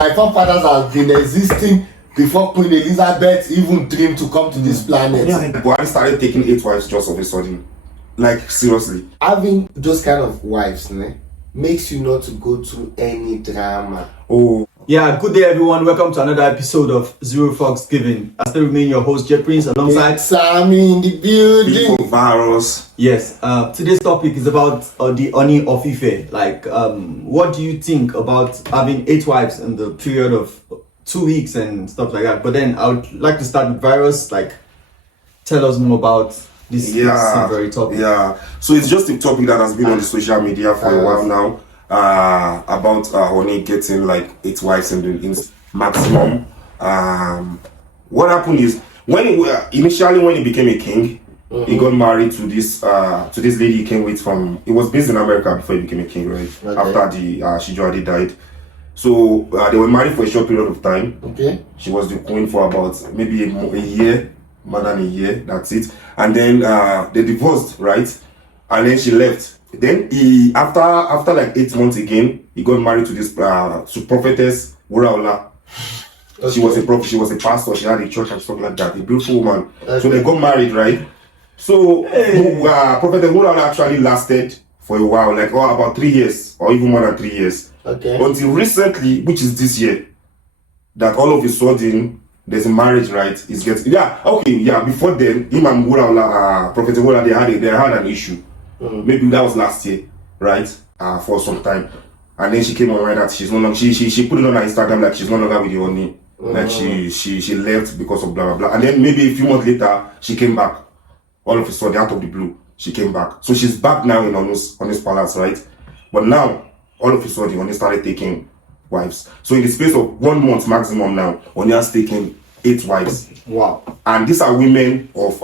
My forefathers have been existing before Queen Elizabeth even dreamed to come to this planet. Yeah, Buhari started taking 8 wives just of a sudden. Like, seriously. Having those kind of wives makes you not to go through any drama. Oh. Yeah, good day everyone. Welcome to another episode of Zfgpodcast. I still remain your host, J Prince, alongside Sammy in the building. Before virus. Yes, today's topic is about the Onni of Ife. Like, what do you think about having 8 wives in the period of 2 weeks and stuff like that? But then I would like to start with virus. Like, tell us more about this very topic. Yeah, so it's just a topic that has been on the social media for a while now. About Onni getting like 8 wives in maximum. What happened is when he became a king, he got married to this lady he came with from. He was based in America before he became a king, right? Okay. After the Shijuade died, so they were married for a short period of time. Okay. She was the queen for about maybe a year, more than a year. That's it. And then they divorced, right? And then she left. Then he after like 8 months again, he got married to this prophetess Wuraola. Okay. She was a prophet, she was a pastor, she had a church and stuff like that, a beautiful woman. Okay. So they got married, right? So prophetess Wuraola actually lasted for a while, like about 3 years or even more than 3 years. Okay. Until recently, which is this year, that all of a sudden there's a marriage, right? Before then, him and Wuraola, prophetess Wuraola, they had an issue. Maybe that was last year, right? For some time, and then she came online that she's no longer. She put it on her Instagram like she's no longer with the Onni. Like she left because of blah blah blah. And then maybe a few months later, she came back. All of a sudden, out of the blue, she came back. So she's back now in Onni's palace, right? But now, all of a sudden, Onni started taking wives. So in the space of 1 month maximum now, Onni has taken 8 wives. Wow! And these are women of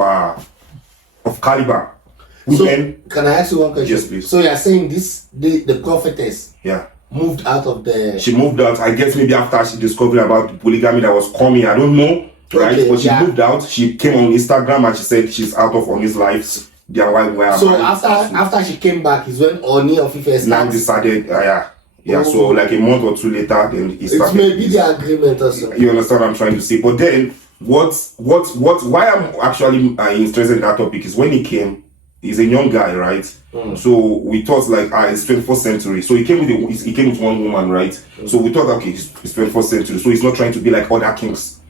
caliber. So, can I ask you one question? Yes, please. So you are saying the prophetess moved out of the... She moved out, I guess maybe after she discovered about the polygamy that was coming. I don't know, right? Okay, but she moved out. She came on Instagram and she said she's out of Onni's life. Their wife were so after she came back is when Onni of Ife now decided, so like a month or 2 later, then he started. It may be the agreement or something. You understand what I'm trying to say? But then, why I'm actually interested in that topic is when he came, he's a young guy, right? So we thought like it's 21st century. So he came with one woman, right? So we thought it's 21st century. So he's not trying to be like other kings.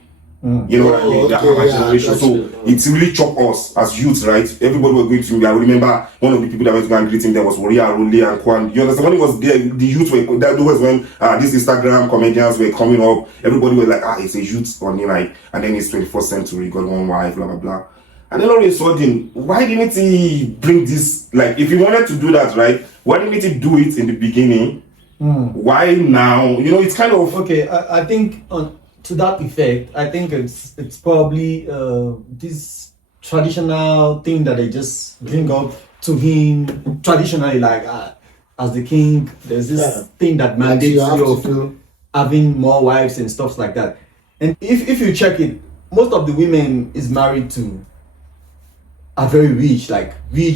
You know what I mean? Our generation. So it's really chopped us as youths, right? Everybody was going to. I remember one of the people that was going to greet him there was Waria Arule and Kwan. You understand? When he was there, the youth were that was when these Instagram comedians were coming up. Everybody was like, it's a youth on like, and then it's 21st century. He got one wife, blah blah blah. And then all of a sudden, why didn't he bring this? Like, if he wanted to do that, right? Why didn't he do it in the beginning? Why now? You know, it's kind of okay. I think to that effect, I think it's probably this traditional thing that they just bring up to him traditionally, like as the king. There's this thing that mandates you of having more wives and stuff like that. And if you check it, most of the women is married to are very rich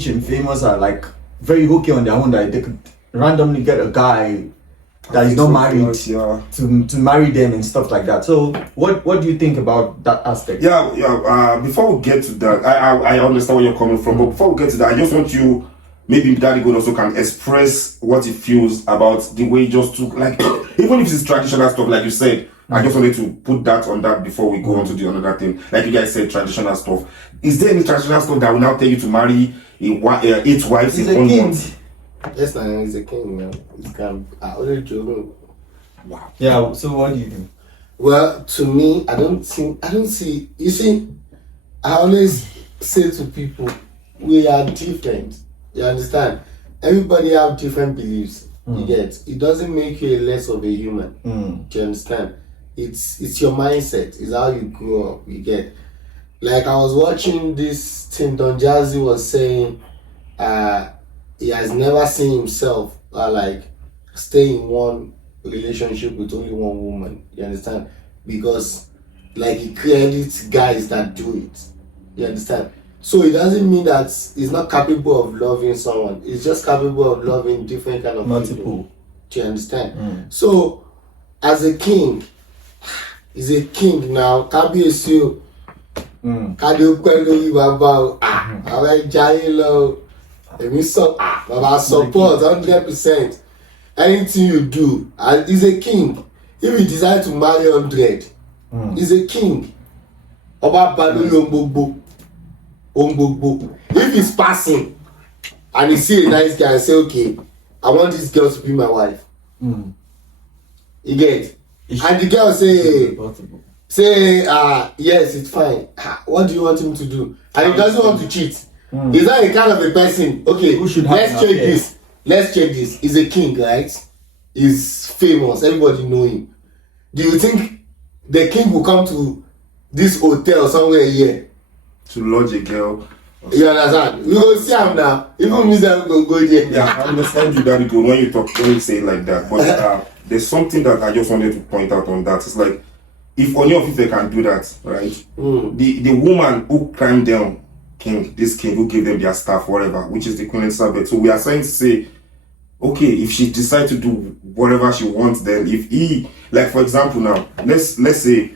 and famous, are like very okay on their own, that they could randomly get a guy that is not married to marry them and stuff like that. So what do you think about that aspect? Before we get to that, I understand where you're coming from, but before we get to that, I just want you, maybe Daddy God also can express what he feels about the way he just took, like, even if it's traditional stuff like you said. I just wanted to put that on that before we go on to the another thing. Like you guys said, traditional stuff. Is there any traditional stuff that will now tell you to marry 8 wives in 1 month? Yes, he's a king, man. I already joke. Wow. Yeah. So what do you think? Well, to me, I don't see. You see, I always say to people, we are different. You understand? Everybody have different beliefs. You get. It doesn't make you a less of a human. Do you understand? It's your mindset. It's how you grow up. You get. Like I was watching this thing. Don Jazzy was saying, he has never seen himself like stay in one relationship with only one woman. You understand? Because like he credits guys that do it. You understand? So it doesn't mean that he's not capable of loving someone. He's just capable of loving different kind of multiple people. Do you understand? So as a king, he's a king now. Can't be a seal. Can't do quello about àwọn ẹja yín lọ. Èmi sọ bàbá support 100%. Anything you do, and he's a king. If he decide to marry 100, he's a king. Ọba Balóyè ohun gbogbo. If he's passing and he see a nice guy and say, okay, I want this girl to be my wife. You get? And the girl say, yes, it's fine. What do you want him to do? And he doesn't want to cheat. He's not a kind of a person. Okay, let's check this. Let's check this. He's a king, right? He's famous. Everybody know him. Do you think the king will come to this hotel somewhere here to lodge a girl? You understand? We go see him now. Even me that will go there. Yeah, I understand you that good when you say it like that. But there's something that I just wanted to point out on that. It's like if Onni of Ife can do that, right? The woman who climbed down this king who gave them their staff, whatever, which is the Queen Elizabeth. So we are trying to say, okay, if she decides to do whatever she wants, then if he, like for example now, let's say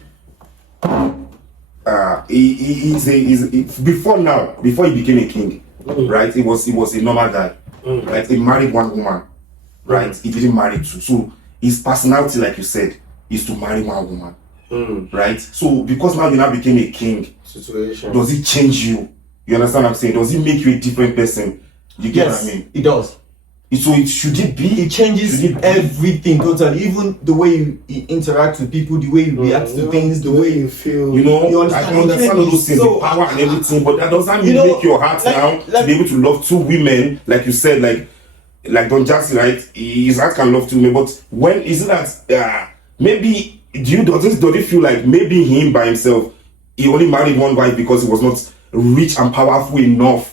before he became a king, right? He was a normal guy, right? He married one woman, right? He didn't marry two. So his personality, like you said, is to marry one woman, right? So because now you now became a king, situation, does it change you? You understand what I'm saying? Does it make you a different person? You get what I mean? It does. So should it be? It changes everything totally. Even the way you interact with people, the way you react to things, the way you feel. You know, you I understand all those things, the power and everything, but that doesn't mean make your heart now to be able to love two women, like you said, like Don Jackson, right? His heart can love two women, but when is it that maybe does it feel like maybe him by himself, he only married one wife because he was not rich and powerful enough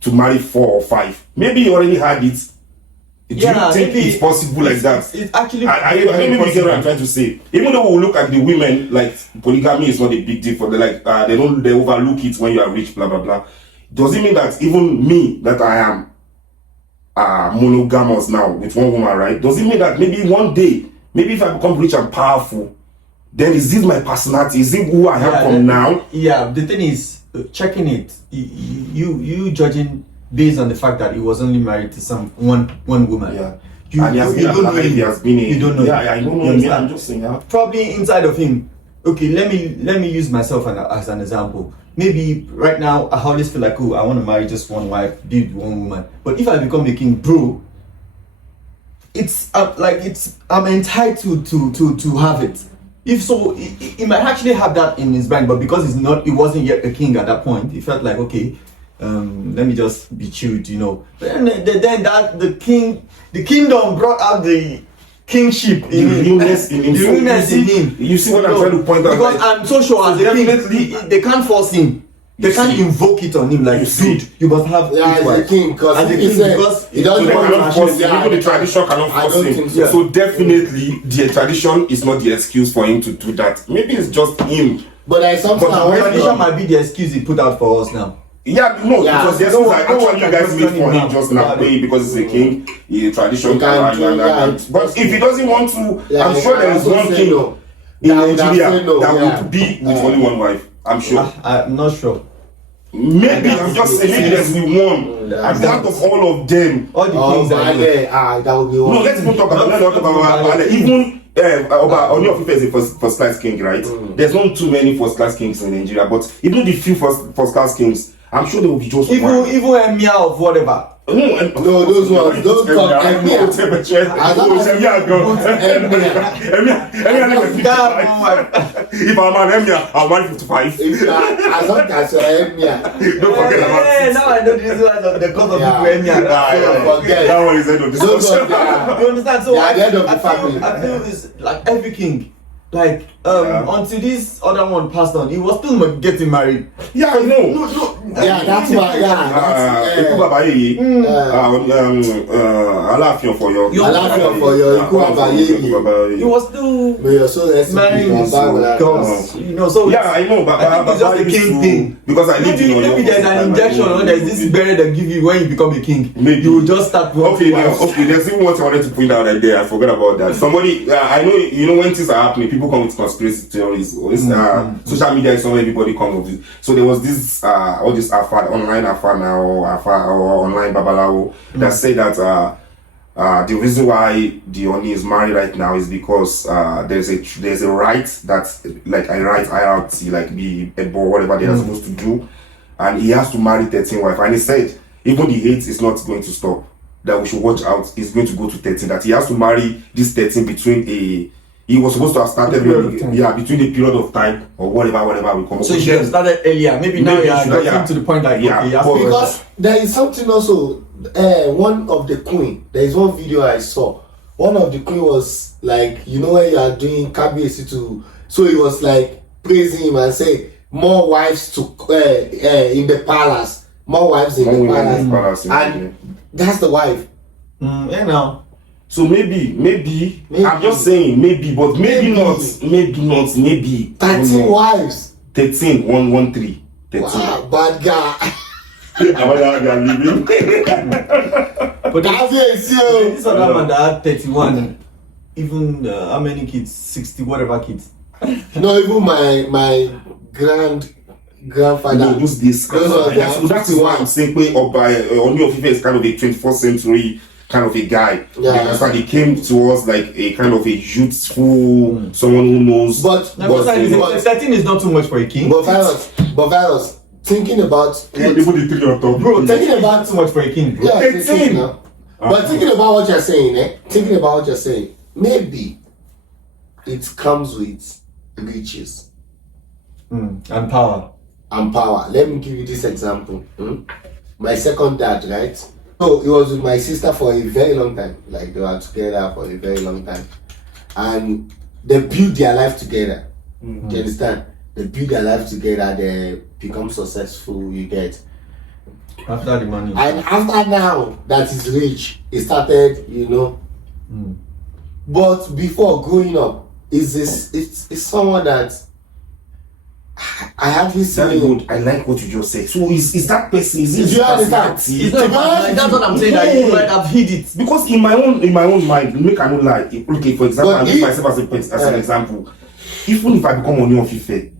to marry 4 or 5? Maybe he already had it. Do you think it's possible like that? It's actually I maybe get what I'm trying to say. Even though we look at the women, like polygamy is not a big deal for them, like they overlook it when you are rich, blah blah blah. Does it mean that even me, that I am monogamous now with one woman, right? Does it mean that maybe one day, maybe if I become rich and powerful, then is this my personality? Is it who I am from now? Yeah, the thing is, checking it, you judging based on the fact that he was only married to one woman. Yeah. You don't know him. You don't know him. I don't know him. I'm just saying. Probably inside of him. Okay, let me use myself as an example. Maybe right now I always feel like, oh, I want to marry just one wife, be with one woman. But if I become a king, bro, it's I'm entitled to have it. If so, he might actually have that in his mind, but because he wasn't yet a king at that point, he felt like, okay, let me just be chilled, you know. Then that the kingdom brought out the kingship in him. The realness in him. You see what I'm trying to point out? Because I'm so sure as a king, they can't force him. They can't invoke it on him like, dude, you must have as a king, because he doesn't want to force him. Even the tradition cannot force him. So definitely, the tradition is not the excuse for him to do that. Maybe it's just him. But there's something the tradition might be the excuse he put out for us now. Because there's actually you guys made for him just now, because he's a king, the tradition but if he doesn't want to, I'm sure there is one king in Nigeria that would be with only one wife. I'm sure. I'm not sure. Maybe I'm just saying, maybe there's one out of all of them. All the kings that would be one. No, let's even talk about even Onni of Ife is a first class king, right? There's not too many first class kings in Nigeria, but even the few first class kings, I'm sure they will be just even emir of whatever. No, those ones. Those called emir. If I'm an emir, I'll marry 55. As long as you're emir. Don't forget about it. Now I know this one the cause of people emir. That one is end of discussion. You understand? So the head of the family. I feel it's like every king like until this other one passed on, he was still getting married. Yeah, I know. No, Yeah, that's why. Ikú bàbá yèyé. Aláàfin for your. Aláàfin for your ikú bàbá yèyé. he was still May your soul rest in married peace. because so Yeah, I know, but I think it's just a used king to- thing. Because I lived in Maybe there's an injection or there's this berry they give you when you become a king. Maybe. You will just start Okay, there's even what I wanted to point out right there. I forgot about that. Somebody, I know, when things are happening, people come with conspiracy theories. Social media is somewhere everybody comes with it. So there was this, all this online Afa now, or online Babalawo, that said that the reason why the Onni is married right now is because there's a right that's like a right hierarchy, like the Ebo, whatever they are supposed to do, and he has to marry 13 wives. And he said even the hate is not going to stop. That we should watch out. It's going to go to 13. That he has to marry this 13 between he was supposed to have started between the period of time or whatever we come up. So you should have started earlier. Maybe now you are getting to the point that because there is something also. One of the queen, there is one video I saw. One of the queen was like, when you are doing KBC to, so he was like praising him and say more wives to in the palace, more wives in the palace, and that's the wife. Now. So maybe I'm just saying maybe, but maybe not. 13 wives. 13, 113. 13. Wow, bad guy. But this other man that had 31, even how many kids? 60 whatever kids. No, even my grandfather. No, that's why I'm saying Onni of Ife is kind of a 21st century kind of a guy. Yeah. So he came to us like a kind of a youthful, someone who knows. But 13 is not too much for a king. But virus. Thinking about even the three on top. Bro, thinking about too much for a king, bro. Yeah, 13 now. But thinking about what you're saying, maybe it comes with riches and power. Let me give you this example. My second dad, right? So he was with my sister for a very long time. Like they were together for a very long time, and they built their life together. Do you understand? They build their life together, they become successful, you get. After the money. And after now that he's rich, he started, But before growing up, it's someone that I have this good. I like what you just said. So is that person? Is you understand? That's what I'm saying. That you might have hid it. Because in my own mind, make I no lie. Okay, for example, I use myself as an example. Even if I become Onni of Ife, I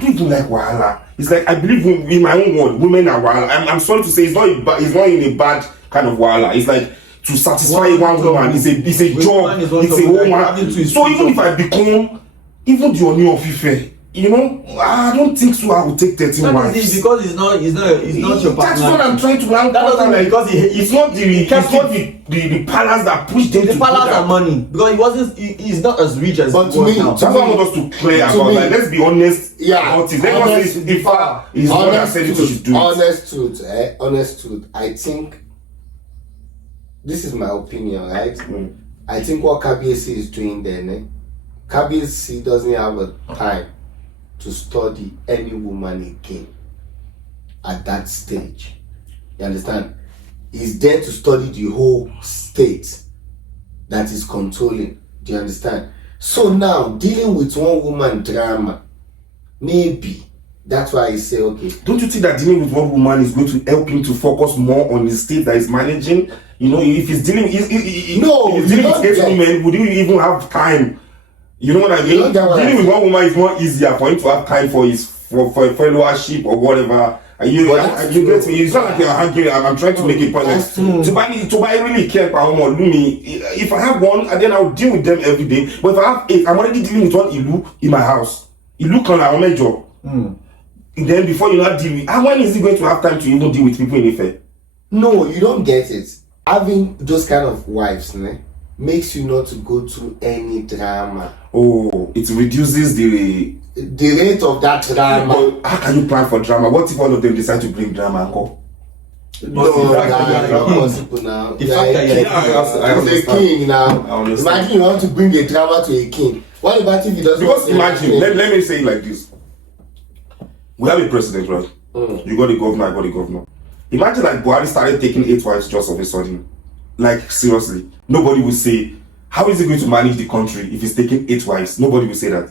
don't even like wahala. It's like I believe in my own word, women are wahala. I'm sorry to say, it's not in a bad kind of wahala. It's like to satisfy one woman. It's a job. It's a woman. So even if I become even the Onni of Ife, I don't think so. I will take 13 wives. Because it's not your partner. That's what I'm trying to learn. That doesn't mean because it's not the palace that pushed them. The palace and money, because he's not as rich as. But to me, that's what I want us to clear about. Like, let's be honest. Yeah, about it. Let's not say if he's not that said it, so she's doing it. Honest truth. I think this is my opinion, right? I think what KBC is doing then, KBC doesn't have a time to study any woman again at that stage. You understand? He's there to study the whole state that is controlling. Do you understand? So now, dealing with one woman drama, maybe that's why I say, okay. Don't you think that dealing with one woman is going to help him to focus more on the state that he's managing? If he's dealing, if he's dealing with 8 women, would he even have time? You know what I mean? Dealing with one woman is more easier for him to have time for followership or whatever. You get me? It's not like you're angry. I'm trying to make a point. To buy really care about me. If I have one, and then I'll deal with them every day. But if I have 8, I'm already dealing with one Ilu in my house. Ilu can have my job. Then before you not deal with, when is he going to have time to even deal with people in Ife? No, you don't get it. Having those kind of wives, makes you not to go through any drama. Oh, it reduces the rate of that drama. But how can you plan for drama? What if all of them decide to bring drama, uncle? No, that's not possible now. The fact that you're a king now. Imagine you want to bring a drama to a king. What about if he doesn't? Because imagine, let me say it like this. We have a president, right? You got a governor, I got a governor. Imagine like Buhari started taking 8 wives just of a sudden. Like, seriously. Nobody will say, how is he going to manage the country if he's taking 8 wives? Nobody will say that.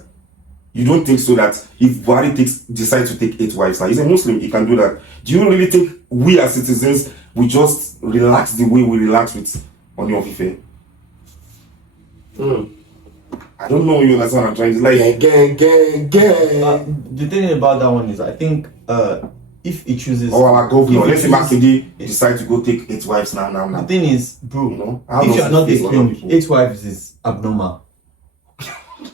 You don't think so that if Buhari decides to take 8 wives, now he's a Muslim, he can do that. Do you really think we as citizens will just relax the way we relax with Onni of Ife? I don't know, you understand what I'm trying to like. The thing about that one is, I think if he chooses, or our governor, let's say Makinde decide to go take 8 wives now. The thing is, bro, You know, if you are not a king, 8 wives is abnormal.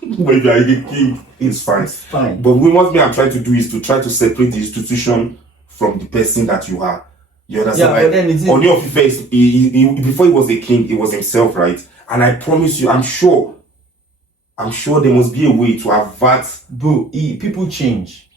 When you are a king, it's fine. It's fine. But what I'm trying to do is to try to separate the institution from the person that you are. You understand? Yeah, but then it's Onni of Ife, before he was a king, he was himself, right? And I promise you, I'm sure there must be a way to avert. Bro, people change.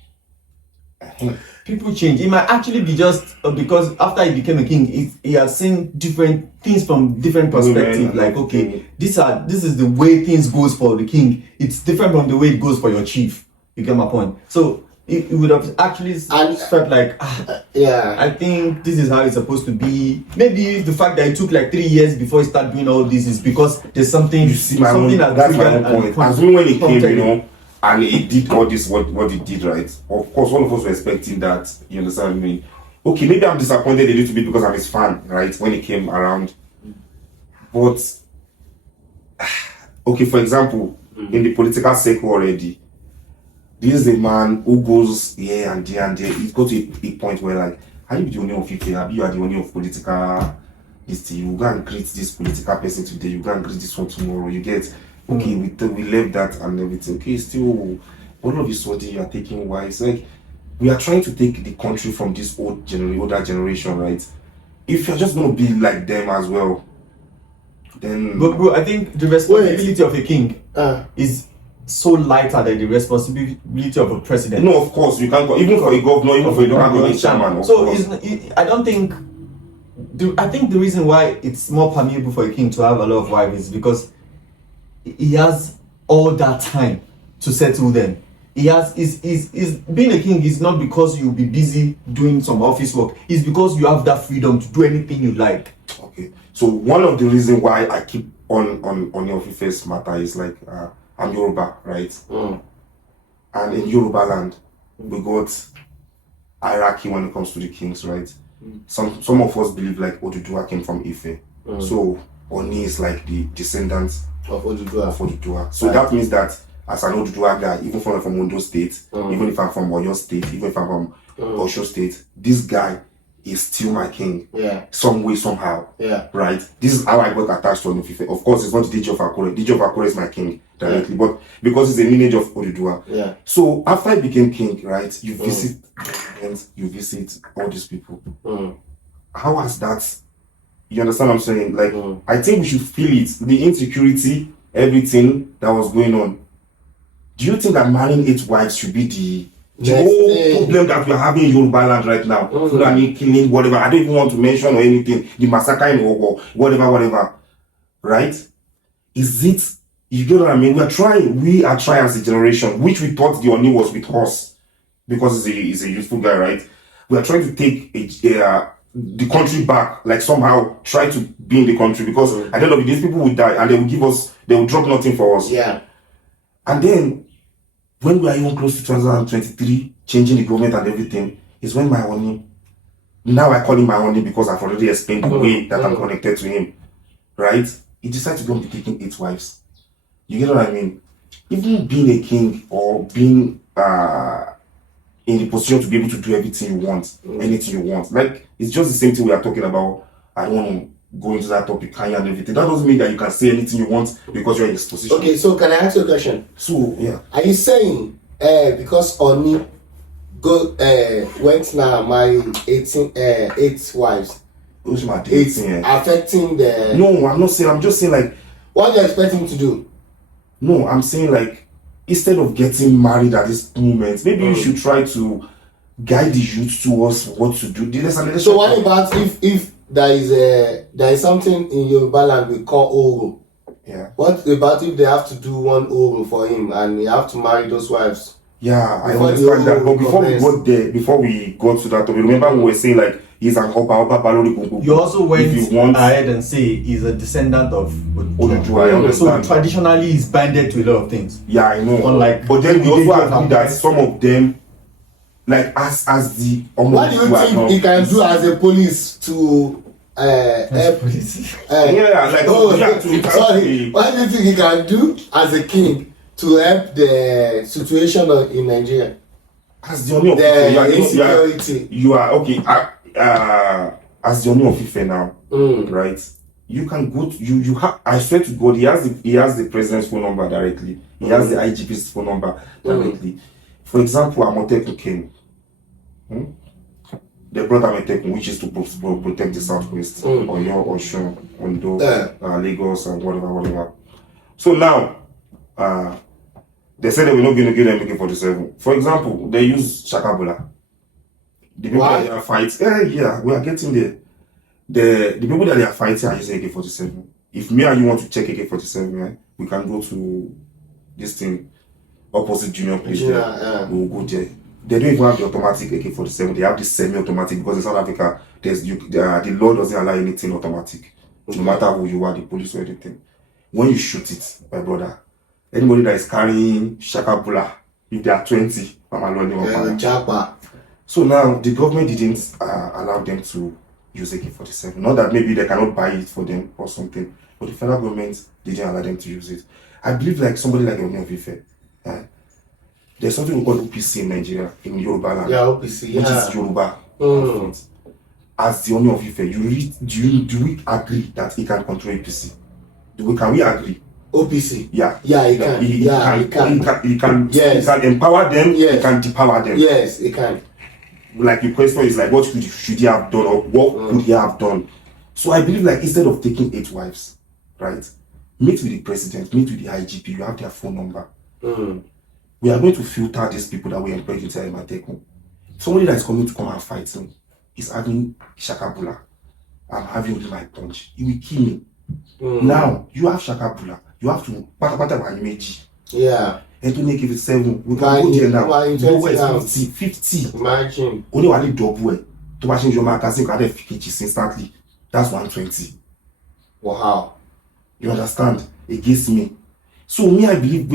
People change. It might actually be just because after he became a king, he has seen different things from different perspectives. Like, okay, this is the way things goes for the king. It's different from the way it goes for your chief. You get my point? So it would have actually felt like, yeah, I think this is how it's supposed to be. Maybe the fact that it took like 3 years before he started doing all this is because there's something. You see, that's my own point. Assuming when he came, you know, and he did all this, what he did, right? Of course, all of us were expecting that. You understand what I mean? Okay, maybe I'm disappointed a little bit because I'm his fan, right? When he came around, but okay, for example, in the political circle already, this is a man who goes here and there and there. He's got to a point where, like, how you be the only of Ife? You are the only of political. This you go and greet this political person today. You go and greet this one tomorrow. You get. Okay, we left that and everything. Okay, still, all of this what you are taking wise. Like, we are trying to take the country from this older generation, right? If you're just going to be like them as well, then. But bro, I think the responsibility of a king is so lighter than the responsibility of a president. No, of course you can't go even for a governor, even for a local government chairman. So I don't think. I think the reason why it's more permeable for a king to have a lot of wives is because he has all that time to settle them. He has is being a king is not because you'll be busy doing some office work. It's because you have that freedom to do anything you like. Okay. So one of the reasons why I keep on your Ife's matter is like I'm Yoruba, right? And in Yoruba land, we got hierarchy when it comes to the kings, right? Some of us believe like Oduduwa came from Ife. So Onni is like the descendant of Oduduwa. So that means that as an Oduduwa guy, even from Ondo State, even if I'm from Oyo State, even if I'm from Osho State, this guy is still my king. Yeah. Some way, somehow. Yeah. Right? This is how I got attached to Onni of Ife. Of course, it's not DJ of Akure. DJ of Akure is my king directly, but because it's a lineage of Oduduwa. Yeah. So after I became king, right, you visit you visit all these people. How has that? You understand what I'm saying? Like, I think we should feel it. The insecurity, everything that was going on. Do you think that marrying 8 wives should be the whole problem that we're having in Yoruba land right now? Fulani killing, whatever. I don't even want to mention or anything. The massacre in Ogo, whatever. Right? Is it? You get what I mean? We are trying as a generation, which we thought the Onni was with us because he's a youthful guy, right? We are trying to take the country back, like somehow try to be in the country because at the end of the day, these people will die and they will drop nothing for us. Yeah. And then when we are even close to 2023, changing the government and everything, is when my Onni, now I call him my Onni because I've already explained the way that I'm connected to him, right? He decided to go and be taking 8 wives. You get what I mean? Even being a king or being in the position to be able to do everything you want, anything you want. Like, it's just the same thing we are talking about. I don't want to go into that topic, Kanye and everything. That doesn't mean that you can say anything you want because you're in this position. Okay, so can I ask you a question? So, yeah. Are you saying because Onni went now marry 8 wives, it's affecting the... No, I'm not saying, I'm just saying like... What do you expect him to do? No, I'm saying like, instead of getting married at this moment, maybe you should try to guide the youth towards what to do. So what about if there is something in Yoruba land we call Oro? Yeah. What about if they have to do one oral for him and he have to marry those wives? Yeah, I Before understand the that. But whole before we commence. got there, before we got to that, remember we were saying like he's an Oba Balori Gungu. You also went If you want, ahead and say he's a descendant of Oduduwa, I So understand. traditionally he's binded to a lot of things. Yeah, I know. Unlike but then we the also lady of agree that Abuja. some of them, like as the What do you think he can do as a police to help? Yeah, like Sorry. What do you think he can do as a king to help the situation in Nigeria? as the Onni of The Ife, insecurity. you are okay. As the Onni of Ife now, right? You can go to you have. I swear to God, he has the president's phone number directly. He has the IGP's phone number directly. For example, Amotekun came. They brought Amotekun, which is to protect the southwest, Oyo, Osun, Ondo, Lagos, and whatever. So now, they said they were not going to give them AK-47. For example, they use Shakabula. The people that they are fighting, yeah, we are getting there. The people that they are fighting are using AK-47. If me and you want to check AK-47, we can go to this thing, opposite junior place. We'll go there. They don't even have the automatic AK-47. They have the semi-automatic because in South Africa, the law doesn't allow anything automatic. No matter who you are, the police or anything. When you shoot it, my brother, anybody that is carrying Shakabula, if they are 20, so now the government didn't allow them to use AK-47. Not that maybe they cannot buy it for them or something, but the federal government didn't allow them to use it. I believe like somebody like Onni of Ife, there's something we call OPC in Nigeria, in Yoruba land. Yeah, OPC, which is Yoruba. As the Onni of Ife, do we agree that he can control APC? Can we agree? OPC. Yeah. Yeah, he can. He can. Yes. He can empower them. Yes. He can depower them. Yes, he can. Like the question is like, what should he have done, or what could he have done? So I believe like instead of taking 8 wives, right? Meet with the president, meet with the IGP. You have their phone number. We are going to filter these people that we employ into Amatekun. Somebody that is coming to come and fight me is having Shakabula. I'm having only my punch. He will kill me. Now you have Shakabula. You have to Yeah. And to make it 7, we can go there now. 50. Imagine. Only one double. To machine your magazine can have instantly. That's 120. Wow. You understand? Against me. So me, I believe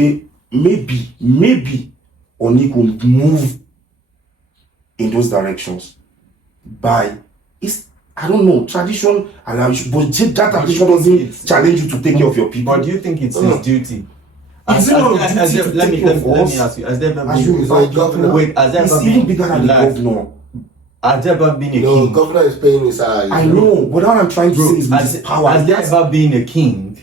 maybe Onni could move in those directions by I don't know, tradition allows you, but that tradition doesn't challenge you to take care of your people. But do you think it's his duty? Let me ask you, has there ever been it's even bigger than the governor. Has there ever been a No, king? governor is paying his salary. I know, but what I'm trying to say is his power. Has there ever been a king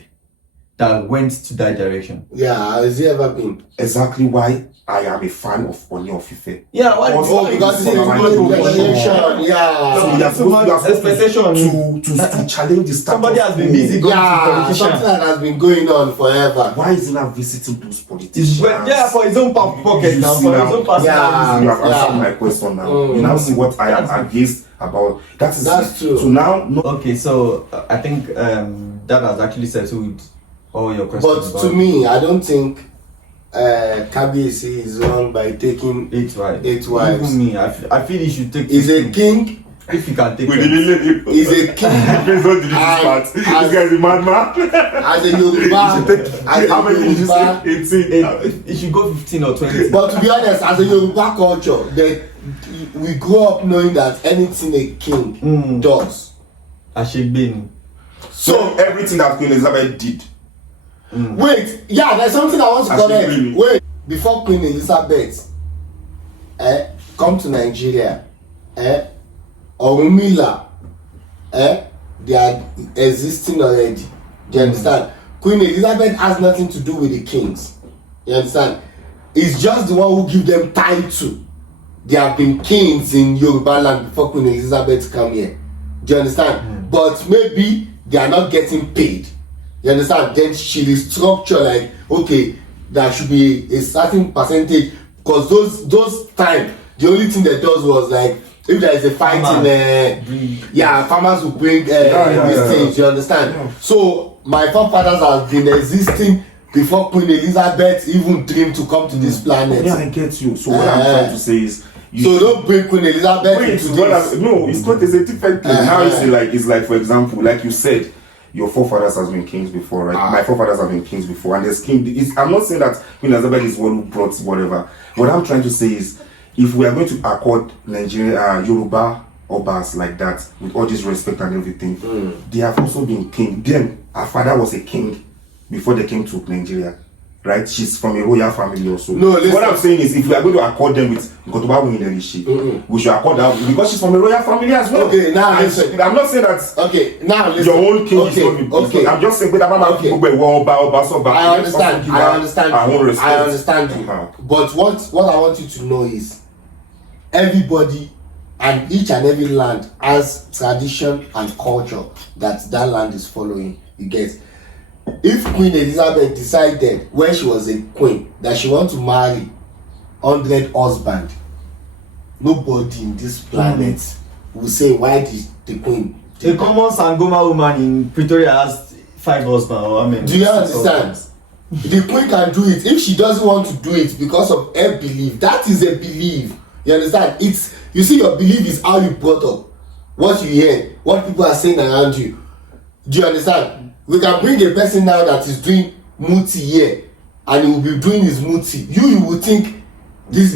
that went to that direction? Yeah, has he ever been? Exactly why I am a fan of Onni of Ife. Yeah, why? Because it's a good generation. Yeah. So you are supposed to challenge the status. Somebody has been busy going to politicians. Something that has been going on forever. Why is he not visiting those politicians? Yeah, for his own pocket now, for his own personal. Yeah. You have answered my question now. You now see what I am against about. That's true. So now, Okay, so I think that has actually settled all your questions. But to me, I don't think Kabiyesi is wrong by taking 8 wives. 8 wives. Even me, I feel he should take. He's a king. If you can take. He's a king. Please don't delete this part. This guy is a madman. As a Yoruba, It should go 15 or 20. But to be honest, as a Yoruba culture, we grow up knowing that anything a king does. Ashegbeni. So everything that Queen Elizabeth did. Wait, yeah, there's something I want to correct. Wait, before Queen Elizabeth come to Nigeria, Orunmila, they are existing already. Do you understand? Queen Elizabeth has nothing to do with the kings. You understand? It's just the one who give them title. There have been kings in Yoruba land before Queen Elizabeth come here. Do you understand? But maybe they are not getting paid. You understand? Then she restructure like, okay, there should be a certain percentage, because those time the only thing they does was like, if there is a fight farmers will bring these things. You understand? So my forefathers have been existing before Queen Elizabeth even dreamed to come to this planet. Yeah, I get you. So what I'm trying to say is, so don't bring Queen Elizabeth into this. No, it's not. It's a different thing. Now it's like, for example, like you said, your forefathers has been kings before, right? My forefathers have been kings before, and there's king. I'm not saying that Queen Elizabeth is one who brought whatever. What I'm trying to say is, if we are going to accord Nigeria, Yoruba Obas like that, with all this respect and everything, they have also been king. Then our father was a king before they came to Nigeria, right? She's from a royal family also. No, listen. What I'm saying is, if we are going to accord them with Ngotoba, we should accord that because she's from a royal family as well. Okay, now listen. I'm not saying that. Okay, now listen. Your own king is not. Okay. I'm just saying that I understand. I understand you. But what I want you to know is, everybody and each and every land has tradition and culture that land is following. You get? If Queen Elizabeth decided when she was a queen that she want to marry 100 husband, nobody in this planet will say, why did the queen? A common Sangoma woman in Pretoria has 5 husbands, or I mean. Do you understand? The queen can do it. If she doesn't want to do it because of her belief, that is a belief. You understand? It's, you see, your belief is how you brought up, what you hear, what people are saying around you. Do you understand? We can bring a person now that is doing muti here, and he will be doing his muti. You will think this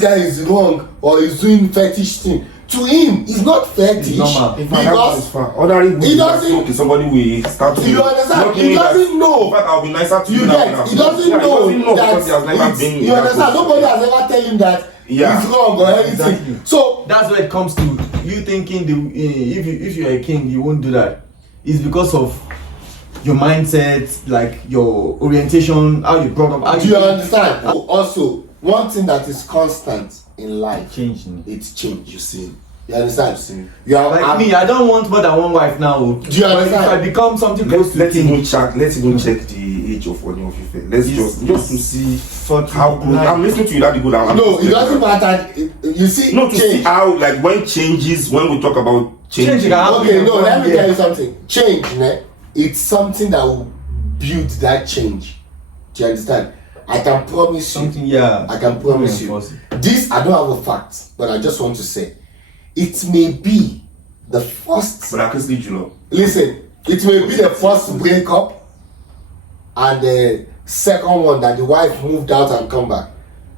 guy is wrong, or he's doing fetish thing. To him, it's not fetish. Because he doesn't. Somebody will start to. You understand? He doesn't know. In fact, I'll be nicer to you. He doesn't know that. You understand? Nobody has ever tell him that he's wrong or anything. Exactly. So that's where it comes to you thinking if you're a king, you won't do that. It's because of your mindset, like your orientation, how you brought up. Do you understand? Also, one thing that is constant in life, changing. It's change. You see. You understand? You are like me. I don't want more than one wife now. Do you understand? But if I become something close to let's even check the age of Onni of Ife. Let's just to see how close. I'm listening to you. That good. No, it doesn't matter. You see, no, to see how, like, when changes, when we talk about change. Okay, no, let me tell you something. Change, né? It's something that will build that change. Do you understand? I can promise you. Something, yeah. I can promise you. This, I don't have a fact, but I just want to say, it may be the first. But I can lead you. Listen, it may be the first breakup, and the second one that the wife moved out and come back.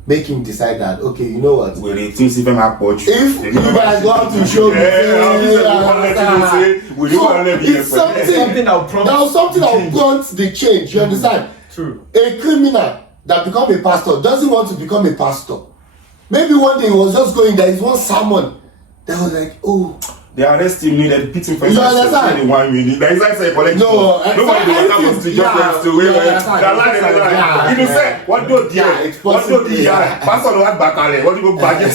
Make him decide that, okay, you know what? Well, it things even have if you guys want to show me, it's something that will prompt the change. You understand? True. A criminal that become a pastor doesn't want to become a pastor. Maybe one day he was just going there, is one sermon that was like, oh. They arrest him, they beat him for you understand? 1 minute. That is like say collect. No, nobody the water was to just next to where. You say what do the pastor no back ale. What do you go back?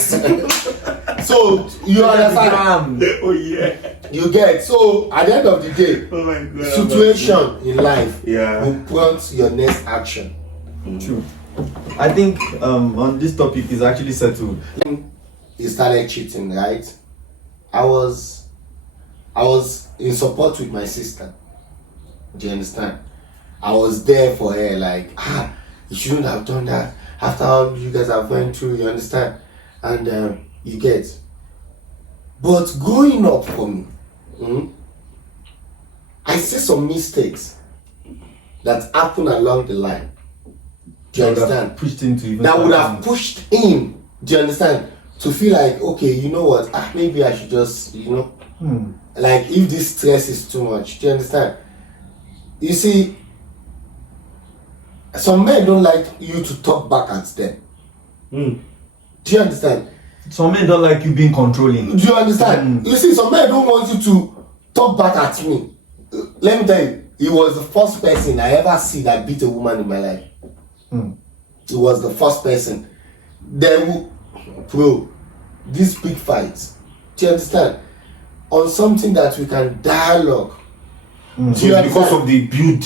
So you understand? Oh yeah. You get, so at the end of the day, oh my God, situation in life will prompt your next action. True. I think on this topic is actually settled. He started cheating, right? I was in support with my sister. Do you understand? I was there for her, like, you shouldn't have done that after all you guys have went through, you understand? And you get. But growing up for me, I see some mistakes that happen along the line. Do you understand? Pushed into even that would have pushed him, do you understand? To feel like, okay, you know what, maybe I should just, like, if this stress is too much, do you understand? You see, some men don't like you to talk back at them. Do you understand? Some men don't like you being controlling. Do you understand? You see, some men don't want you to talk back at me. Let me tell you, he was the first person I ever see that beat a woman in my life. He was the first person. Bro, these big fights, do you understand? On something that we can dialogue. Do you because of the build,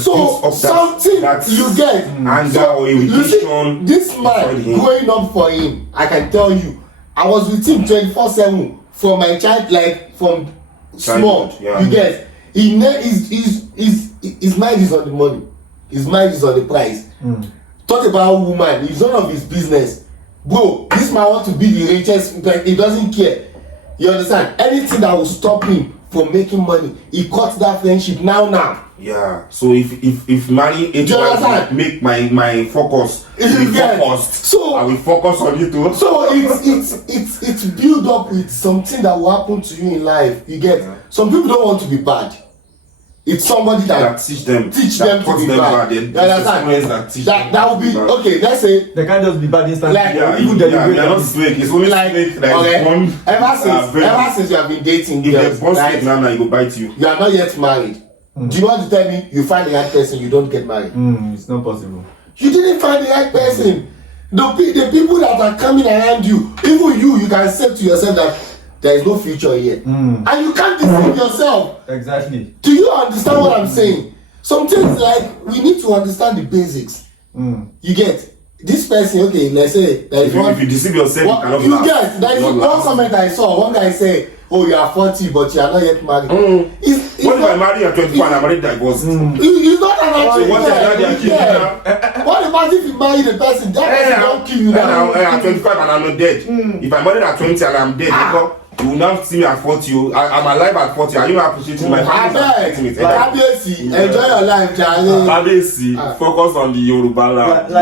so something that you get anger or irritation. This man growing up for him, I can tell you, I was with him 24/7 from my child, like from small. You get, he's his mind is on the money. His mind is on the price. Talk about woman. It's none of his business. Bro, this man want to be the richest. He doesn't care. You understand? Anything that will stop him from making money, he cuts that friendship now. Yeah. So if money make my focus be focused, so I will focus on you too. So it's build up with something that will happen to you in life. You get some people don't want to be bad. It's somebody that teach them to be bad. You understand? That will be okay. Let's say they can't just be bad instantly. Like, even they are not snake. It's only like snake that is born. Ever since you have been dating, if girls, they born right? snake now, he go bite you. You are not yet married. Do you want to tell me you find the right person, you don't get married? It's not possible. You didn't find the right person. The people that are coming around you, even you can say to yourself that there is no future here, and you can't deceive yourself. Exactly. Do you understand what I'm saying? Some things like we need to understand the basics. You get this person. Okay, let's say that if you deceive yourself, you cannot. You get there is one comment I saw. One guy say, "Oh, you are 40, but you are not yet married." What if I marry at 21 and I'm already divorced? It's not an So what's that? What about if you marry the person? That person don't kill you now. At 25 and I'm not dead. If I'm married at 20 and I'm dead, because you will now see me at 40. I'm alive at 40. Are you not appreciating my family? Enjoy your life, Charlie. Focus on the Yoruba land.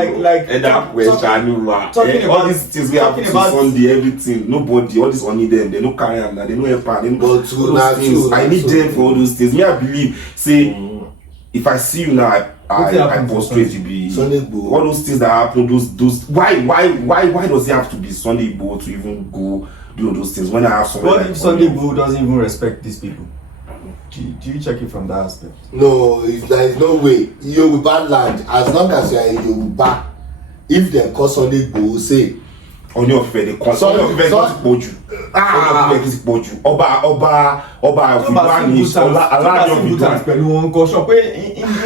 All these things we have to Sunday, everything. Nobody, all this Onni them, they no carry them, they no help them. I need them for all those things. Me, I believe. Say, if I see you now, I prostrate you. Be all those things that happen. Those. Why does it have to be Sunday Igboho to even go do those things when I have someone? What if Sunday Igboho doesn't even respect these people? Do you check it from that aspect? No, there is no way. Yoruba land, as long as you are in Yoruba, if they call Sunday Igboho, say Onni of Ife, they call Onni of Ife is Poju. Onni of Ife is Poju. Ọba Yorùbá ni Aláàjọ Yorùbá. Pẹ̀lú wọn kọ sọ pé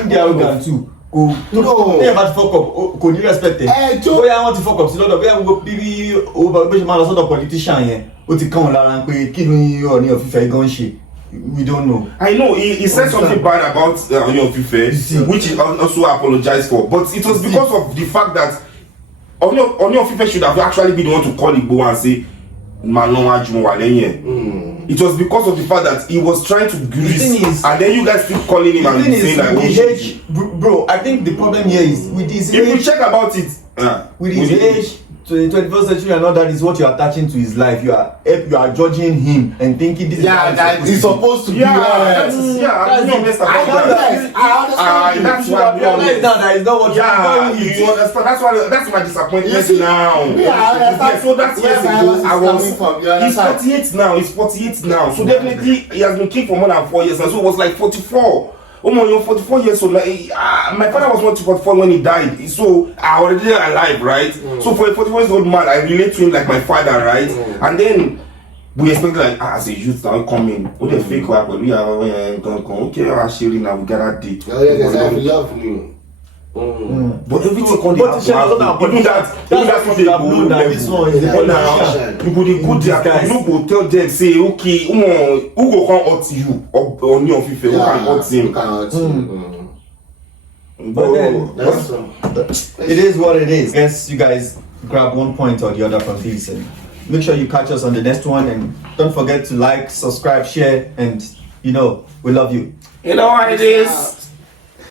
India arrogant too. Kò ní ẹ̀bá ti fuck up, kò ní respect ẹ̀. Bóyá wọ́n ti fuck up sí lọ́dọ̀, bóyá gbogbo bíbí owó bá gbé ṣe máa lọ sọ́dọ̀ politician yẹn, ó ti kàn wọ́n lára pé kí ni Onni of Ife gan ṣe. We don't know. I know he said something bad about Onni of Ife, which he also apologized for. But it was because of the fact that Onni of Ife should have actually been the one to call Igboho and say, It was because of the fact that he was trying to grease, and then you guys keep calling him and saying like, bro, I think the problem here is with his age. If you check about it, with his age, to the 21st century and all that is what you are attaching to his life. You are judging him and thinking this is that he's supposed to be. That's why we realize now that is not what you understand. That's my disappointment now. So that's years ago. He's 48 now. So definitely he has been king for more than 4 years, and so it was like 44. You're 44 years old. Like, my father was not 44 when he died, so I already alive, right? So for a 44 years old man, I relate to him like my father, right? And then we expect like as a youth now coming, what the fake work, but we are okay. Actually now we got that day. I love you. But everything on the even that's what they go that this one is now. You go dey go there, you no go tell them say okay, who go come hurt you or Onni of Ife, who can hurt him. But then it is what it is. I guess you guys grab one point or the other from this, and make sure you catch us on the next one, and don't forget to like, subscribe, share, and we love you. You know what it is.